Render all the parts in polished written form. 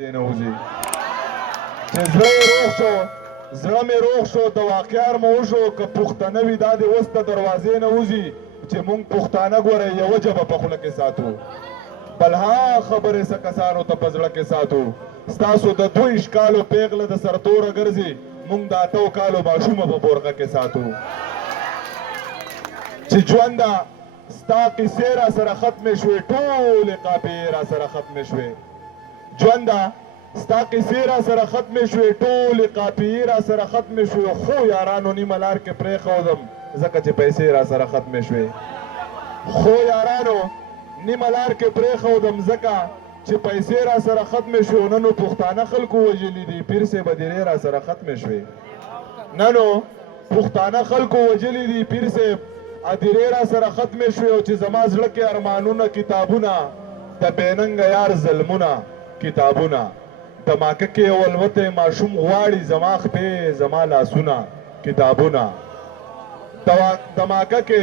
نه وځي چې زړه یې روغ شو زړه مې روغ شو د واقعار مو وشو که پښتانه وي دا د اوس د دروازې نه وځي چې مونږ پښتانه ګوره یوه ژبه په خوله کې ساتو بل ها خبرې څه کسانو ته په زړه کې ساتو ستاسو د 22 کالو پیغله د سرتوره ګرځي مونږ د 8 کالو ماشومه په بورقه کې ساتو چې ژونده ستا قصې را سره ختمې شوې ټولې قافیې را سره ختمې شوې ژونده ستا قصې را سره ختمې شوې ټولې قافیې را سره ختمې شوې خو یارانو نیمه لار کې پرېښودم ځکه چې پیسې را سره ختمې شوې خو یارانو نیمه لار کې پرېښودم ځکه چې پیسې را سره ختمې شوې ننو پښتانه خلکو وژلي دي پیر صاحب ادیرې را سره ختمې شوې ننو پښتانه خلکو وژلي دي پیر صاحب ادیرې را سره ختمې شوې او چې زما زړه کې ارمانونه کتابونه د بېننګه یار ظلمونه کتابونه دماکه کې یو الوتی ماشوم غواړي زما خپې زما لاسونه کتابونه دماکه کې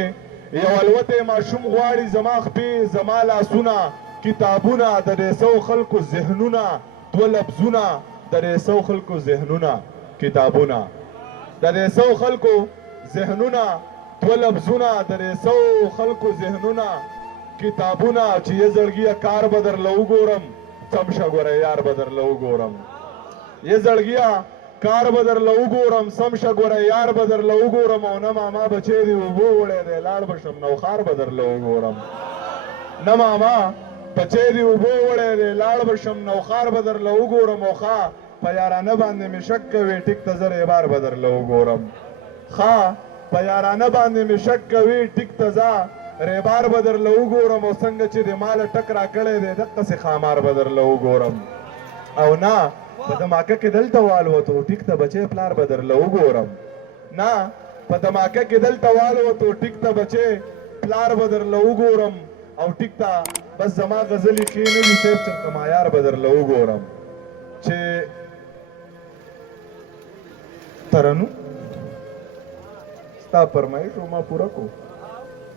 یو الوتی ماشوم غواړي زما خپې زما لاسونه کتابونه د 100 خلکو ذهنونه دوه لفظونه د 100 خلکو ذهنونه کتابونه د 100 خلکو ذهنونه دوه لفظونه د 100 خلکو ذهنونه کتابونه چې یې زړګیه کار به درله وګورم سمشه ګوره یار به درله وګورم یې زړګیه کار به درله وګورم سمشه ګوره یار به درله وګورم او نه ماما بچی دې اوبو وړی دی لاړ به شم نوخار به درله وګورم نه ماما بچی دې اوبو وړی دی لاړ به شم نوخار به درله وګورم او ښه په یارانه باندې مې شک کوې ټیک ته زه ریبار به درله وګورم ښه په یارانه باندې مې شک کوي ټیک ته ځه ریبار به درله وګورم او څنګه چې د ماله ټک را کړی دی دقسې خامار به درله وګورم او نه په دماکه کې دلته والوتو ټیک ته بچی پلار به درله وګورم نه په دماکه کې دلته والوتو ټیک ته بچی پلار به درله وګورم او ټیک ته بس زما غزلې ښې نه دي صاحب چېرته معیار به درله وګورم چې ترنو ستا فرمایش ما پوره کو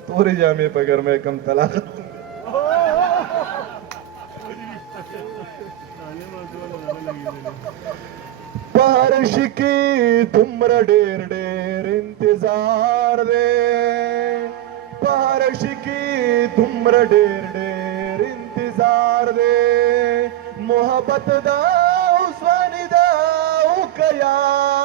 تورې جامې په ګرمۍ کم طلاقت په هر شي کې دومره ډېر ډېر انتظار دی په هر شي کې دومره ډېر ډېر انتظار دی محبت دا اوسواني دا او که یار